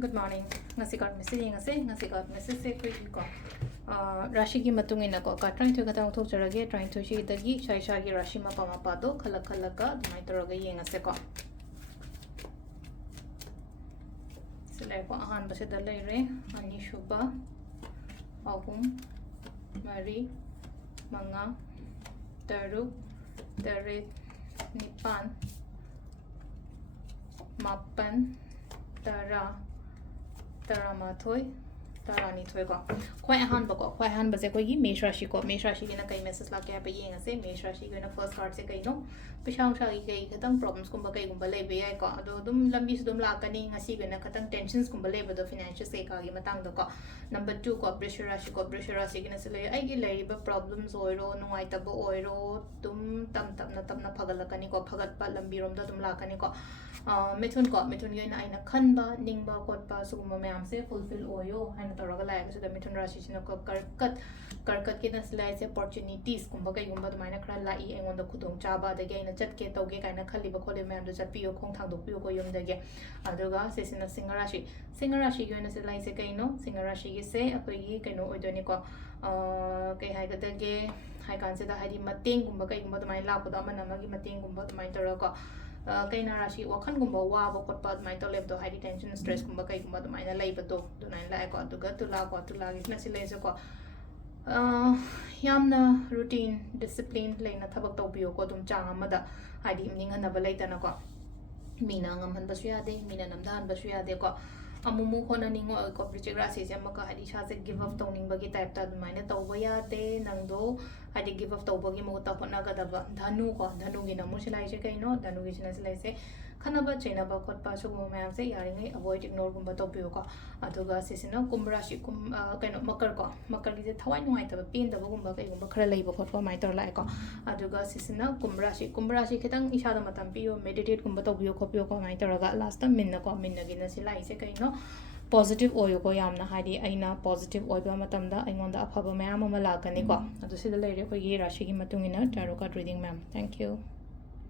Good morning. Ngasi Ngasi se quick ko. Rashi ki matung ina ko ka trying to ka tang thok charage trying to shi dagi shai sha gi rashi ma pa ma pa do khala khala ka mai toroga yenga se ko. Sila ko ahan ba se dalai re ani shuba ahum mari manga taruk tarit nipan mapan tara Taramathoi, Taranithoi ko. Quite a hand book, quite a hand basekogi, Meshashi ko, Meshashi in a kai message like a paying and say, Meshashi in a first card secano, Pishang Shagi Katan problems Kumbaka Gumbale, Beako, Dum Lambis Dum Lakani, a sig and a Katan tensions Kumbale, but the financial Sekagi Matang the ko. Number 2 ko, Brisharashi ko, Brisharashi in a sele, I get labor problems, oiro, no itabo oiro, Dum Tam Tamna Pagalakani ko, Pagat Palambirum, Dum Lakaniko. Methun ko methun yun aina khanba ningba kotpa suguma mayam se fulfill oyo haina taraga laga so the methun rashi china ko karkat ki na slide se opportunities kumba kai gumba dumaina khara lai engon da khudong chaba da ge na chat ke toge kaina khali ba khole mayam do chat piyo khong thang do piyo ko yum da ge aduga se sina singarashi yun na se lai se kaino singarashi gi se akoi gi kaino oidoni ko kai hai ga da ge hai kan se da hari mateng gumba kai gumba dumaina la ko da mana magi mateng gumba dumaina taraga Kaina Rashi Wakan Gumba Waba Kotpa, my toleb do high tension stress Gumba Kai Gumba to mine labor do nine like or to get to lag is Nasilazako Yamna routine discipline lane a tabak topio kotum changa mother hide evening and never later nako Minangam and Basuade, Minanam Dan Basuade ko Amumu Honaning or Coprichi grasses Yamaka Hadi has a give of toning buggy type that mine Tawayate Nando I did give of Tobogi Mota Honagadava Danu or Danugina Mushilai Danugina Slice Kanaba China Bakot Pashu Mam say Yaring avoid ignore Gumba Topioka Atuga Sisino Kumbrashi kind of Makarko Makar is a Tawai white of a pin the Bugumba Bakra labor for my torlaiko Atuga Sisina Kumbrashi Ketang Ishada Matampio meditate Gumbatopio Copio my toraga last time Minako Minagina Sila Sekaino positive oil ko yamna hadi aina positive oil ba matamda aingonda afaba mayam ama lagani ko adu sida leire ko gi rashi gi matungina tarot card reading ma'am thank you